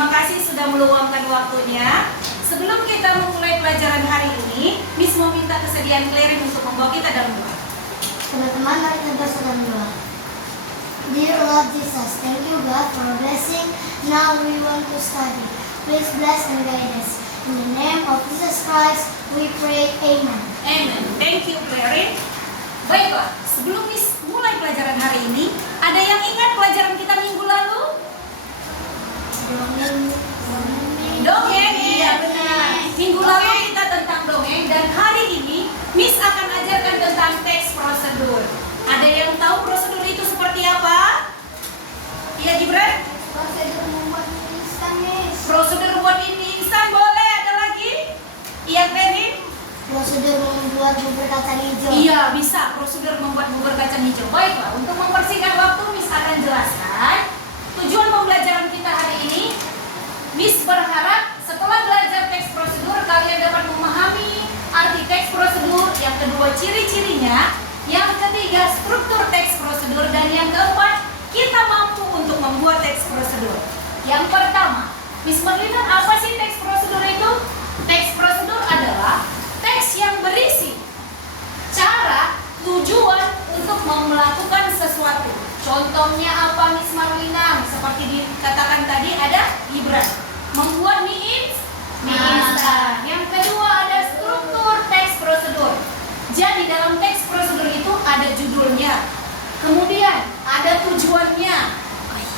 terima kasih sudah meluangkan waktunya. Sebelum kita memulai pelajaran hari ini, Miss mau minta kesediaan Claire untuk membawa kita dalam doa. Teman-teman, mari kita bersama doa. Dear Lord Jesus, thank you God for a blessing. Now we want to study. Please bless and guide us. In the name of Jesus Christ, we pray. Amen. Amen. Thank you, Claire. Baiklah, sebelum Miss mulai pelajaran hari ini, ada yang ingat pelajaran kita minggu lalu? Dongeng, iya benar. Minggu lalu kita tentang dongeng dan hari ini Miss akan ajarkan tentang teks prosedur. Ada yang tahu prosedur itu seperti apa? Iya Gibran? Prosedur membuat mie instan, Miss. Prosedur buat mie instan boleh, ada lagi? Iya Feni? Prosedur membuat bubur kacang hijau. Iya bisa, prosedur membuat bubur kacang hijau. Baiklah, untuk mempersingkat waktu Miss akan jelaskan tujuan pembelajaran kita hari ini. Miss berharap setelah belajar teks prosedur kalian dapat memahami arti teks prosedur, yang kedua ciri-cirinya, yang ketiga struktur teks prosedur, dan yang keempat kita mampu untuk membuat teks prosedur. Yang pertama, Miss Merlina, apa sih teks prosedur itu? Teks prosedur adalah teks yang berisi cara, tujuan untuk melakukan sesuatu. Contohnya apa Miss Marlina? Seperti dikatakan tadi ada Gibran, membuat mie instan. Yang kedua ada struktur teks prosedur. Jadi dalam teks prosedur itu ada judulnya, kemudian ada tujuannya,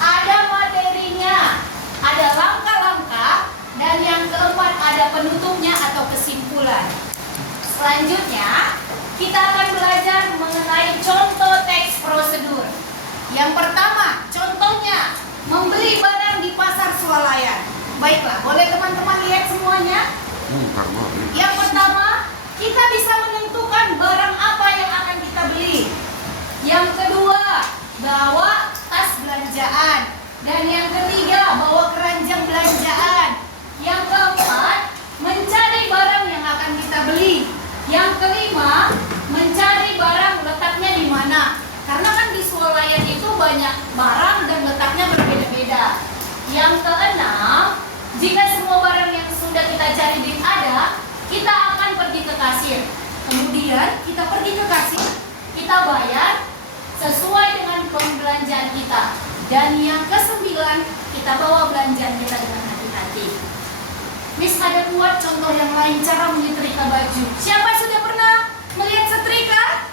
ada materinya, ada langkah-langkah, dan yang keempat ada penutupnya atau kesimpulan. Selanjutnya kita akan belajar mengenai contoh teks prosedur. Yang pertama, contohnya membeli barang di pasar swalayan. Baiklah, boleh teman-teman lihat semuanya? Yang pertama, kita bisa menentukan barang apa yang akan kita beli. Yang kedua, bawa tas belanjaan. Dan yang ketiga, bawa keranjang belanjaan. Yang keempat, mencari barang yang akan kita beli. Yang kelima, mencari barang letaknya di mana. Karena kan di swalayan itu banyak barang dan letaknya berbeda-beda. Yang keenam, jika semua barang yang sudah kita cari ada, kita akan pergi ke kasir. Kemudian kita pergi ke kasir, kita bayar sesuai dengan pembelanjaan kita. Dan yang kesembilan, kita bawa belanjaan kita dengan hati-hati. Miss ada buat contoh yang lain cara menyetrika baju. Siapa sudah pernah melihat setrika?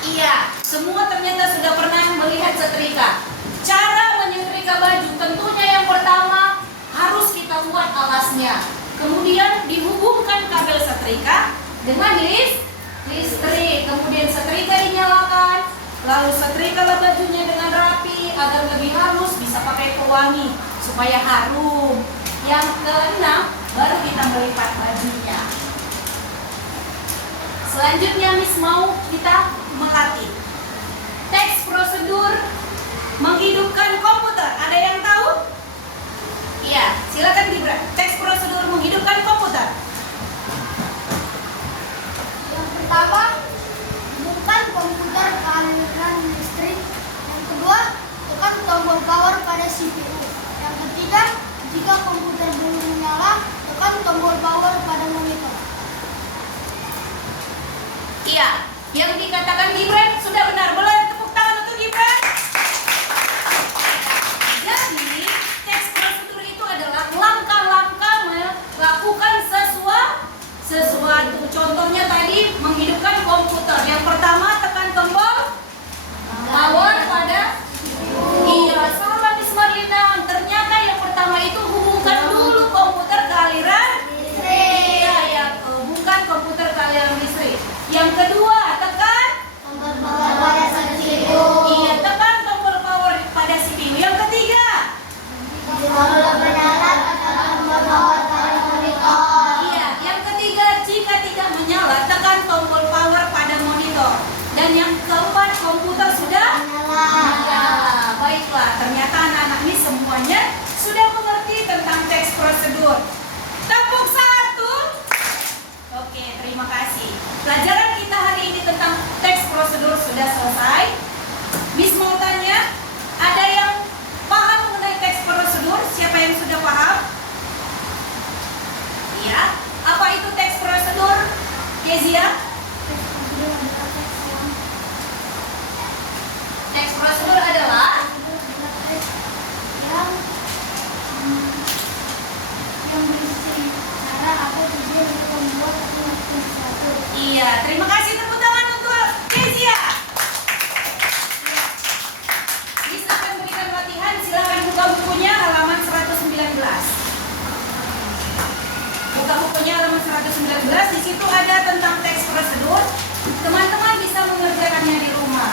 Iya, semua ternyata sudah pernah melihat setrika. Cara menyetrika baju tentunya yang pertama harus kita buat alasnya. Kemudian dihubungkan kabel setrika dengan listrik. Kemudian setrika dinyalakan. Lalu setrikalah bajunya dengan rapi agar lebih halus, bisa pakai pewangi supaya harum. Yang keenam, baru kita melipat bajunya. Selanjutnya Miss mau kita melatih teks prosedur menghidupkan komputer. Ada yang tahu? Iya, silakan Gibran. Teks prosedur menghidupkan komputer. Yang pertama, hubungkan komputer ke aliran listrik. Yang kedua, tekan tombol power pada CPU. Yang ketiga, jika komputer belum menyala, tekan tombol power pada monitor. Iya, yang dikatakan Gibran sudah benar. Boleh tepuk tangan untuk Gibran. Jadi, teks prosedur itu adalah langkah-langkah melakukan sesuatu. Contohnya tadi menghidupkan komputer. Yang pertama tekan tombol power pada. Iya, salah Miss Marlina. Ternyata yang pertama itu hubungkan dulu komputer ke aliran listrik. Iya, ya, hubungkan komputer ke aliran listrik. Yang kedua tekan Tombol power pada CPU. Iya, tekan tombol power pada CPU. Yang ketiga, Kalau menyala, tekan tombol power pada monitor. iya, yang ketiga jika tidak menyala tekan tombol power pada monitor. Dan yang keempat komputer sudah Menyala. Baiklah, ternyata anak-anak ini semuanya sudah mengerti tentang teks prosedur. Tepuk satu. Oke, terima kasih. Pelajaran kita hari ini tentang teks prosedur sudah selesai. Miss mau tanya, ada yang paham mengenai teks prosedur? Siapa yang sudah 19. Di situ ada tentang teks prosedur. Teman-teman bisa mengerjakannya di rumah.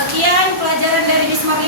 Sekian pelajaran dari Miss Marlina.